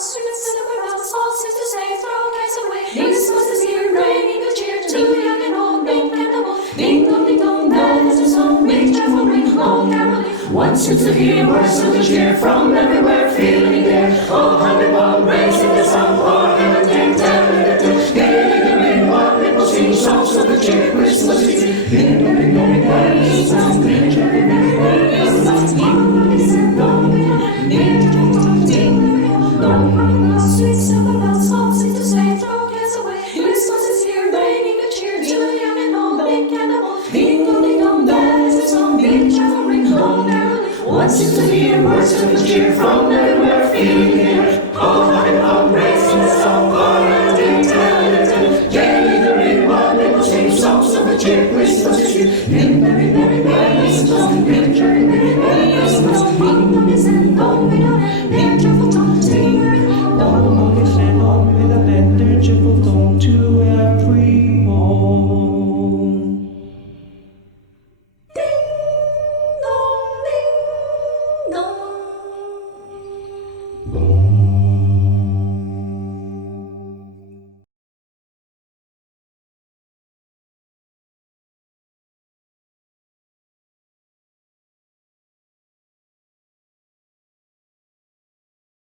Swing silver bells, all seems to say, throw cares away. Christmas is here, bringing good cheer to young and old, big and old. Ding dong, that is the song, big joyful ring, long caroling. One seems to hear words of good cheer from everywhere, feeling the air. Oh, hundred bomb, raising the song, or heaven can tell it. Gaining the ring, while people sing songs of good cheer. Christmas is here, ding dong, that is the song, big joyful ring, long caroling. Sweet silver bells, all seem to say, throw cares away. Christmas is here, bringing good cheer to young and old, big and old. Ding dong, that is the song, big joyful ring, long caroling. One seems to hear words of good cheer from everywhere, feeling the air. Oh, honey, long, raising the song, or a ding tell it. Gaining the ring, while people sing songs of good cheer. Christmas is here, ding dong, that is the song, big joyful ring, long caroling. Ding dong, is and dong, we don't have big joyful tone, sing it. Dong is sent on with a better cheerful tone to every home. Ding dong, ding dong. Dong.